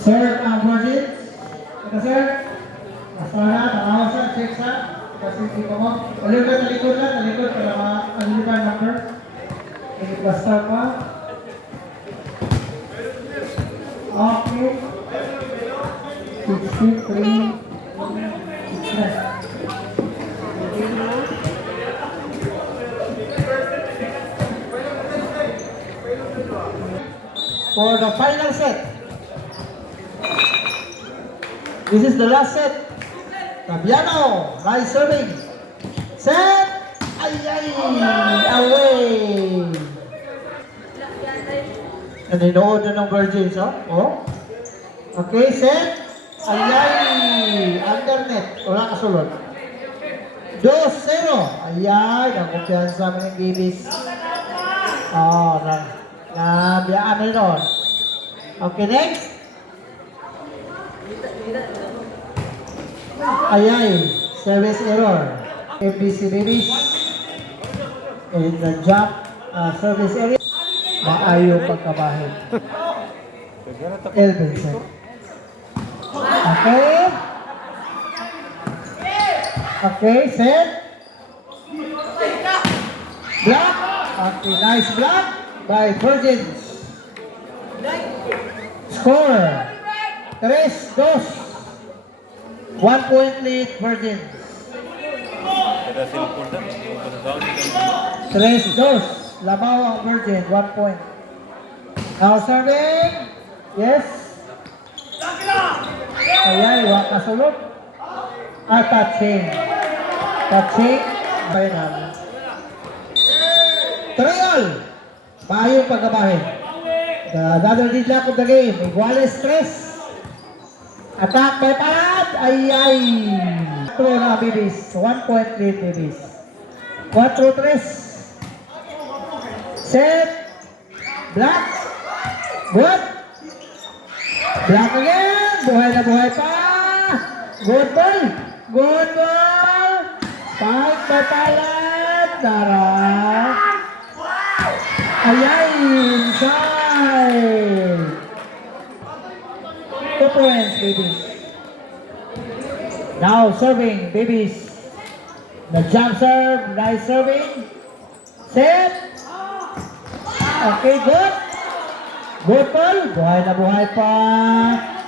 Sir, Virgin. Ito, sir. Asana, nakawa, sir. Check, sir. Kasi hindi ko mo. Ulit ka, talikod lang. Talikod. Para ma-alipan number. Basta pa. Okay. 63. For the final set. This is the last set. Fabiano, nice serving. Set. Ay, away. Naninood na ng Virgins, oh? Oh. Okay, set. Ay, undernet. Wala kasulod. 2-0. Ayay, nakumpiyansa mo ng Davis. Oh, biyaan na yun. Okay, next. Ayay, service error. FBC Davis. In the jump service area. Maayo pagkabahin. Elvin set. Okay. Okay, set. Block. Okay, nice block by Virgins. Score. 3-2. 1 point lead Virgins. 3-2. Labaw ang Virgin. 1 point. Now serving. Yes. Ayan, iwa kasulog. Touching. Touching. Bayan namin. Trial. Paayong pagkabahin. The other deadlock of the game. Iguales 3. Attack by Palad. Ay. 4 na Bibis. 1 point lead Bibis. 4-3. Set. Black. Good. Black again. Buhay na buhay pa. Good ball. Good ball. Fight by Palad. Dara. Ayay. Inside. 2 points, Babies. Now serving, Babies. The jump serve. Nice serving. Set. Okay, good. Good ball. Buhay na buhay pa.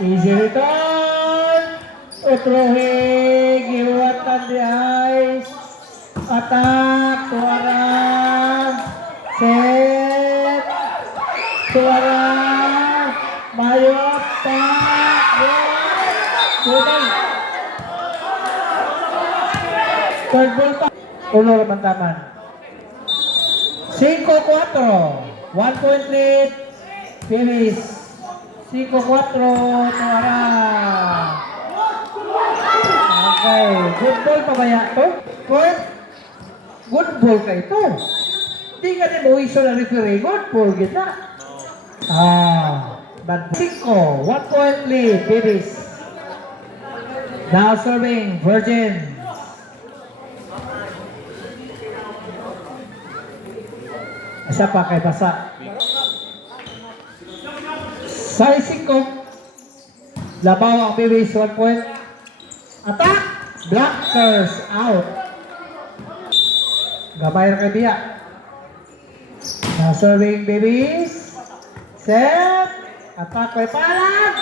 Easy return. Utruhig. Iwatan di ice. Attack. Tuara. Set. Tuara. Mayot. Tak. Good ball. Third ball pa. Ulo naman taman. 5-4. 1 point lead. Finish. 5-4. Tuara. Okay. Good ball pa ba yan ito? Good ball ka ito. Hindi ka din mawiso na referee. Good ball kita. But 5. 1 point lead. Finish. Now serving. Virgin. Isa pa kay Basa. Size 5. Labaw ang Babies. 1 point. Attack! Blockers out. Gabay na kay Bia. Now serving Babies. Set. Attack kay Palad.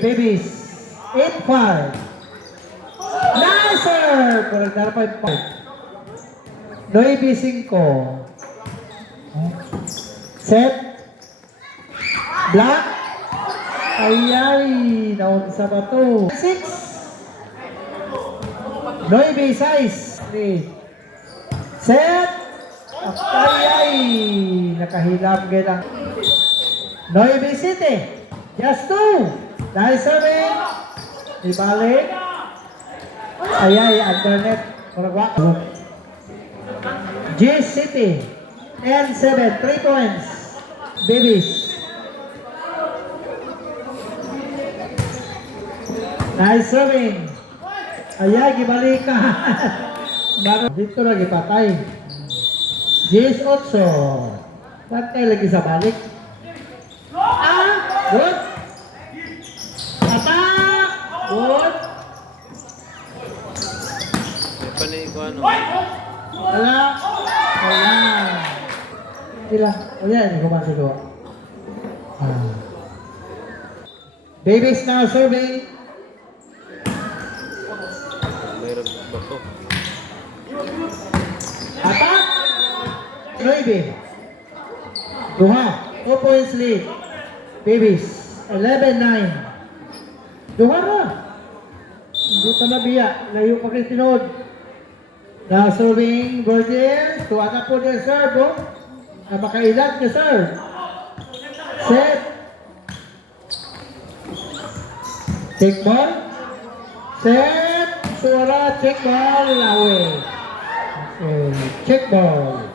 Babies. 8-5. Nice serve! Kulang na 5-5. 9-5. Set. Black. Ayay. Naunsa ba ito? 6. 9-6. Set. Ayay. Nakahilap gila. 9-7. Just 2. Nice serving. Ibalik. Ayay. Undernet. G-City. 10-7. 3 points. Babies. Nice serving. Ayay, gibalik ka. Dito lagi patay. 10-8. Patay lagi sa balik. Good. Wala. Wala. Sila. O yan, hindi ko masigawa. Babies now serving. Atak! Gravy. Duha. 2 points lead. Babies. 11-9. Duha na. Hindi pa nabiya. Layo pa kayo tinod. Now serving Virgil. Tuwa na po din serve. Oh. Makailag na serve. Set. Check ball. Set. Suara check ball. Away. Okay. Check ball.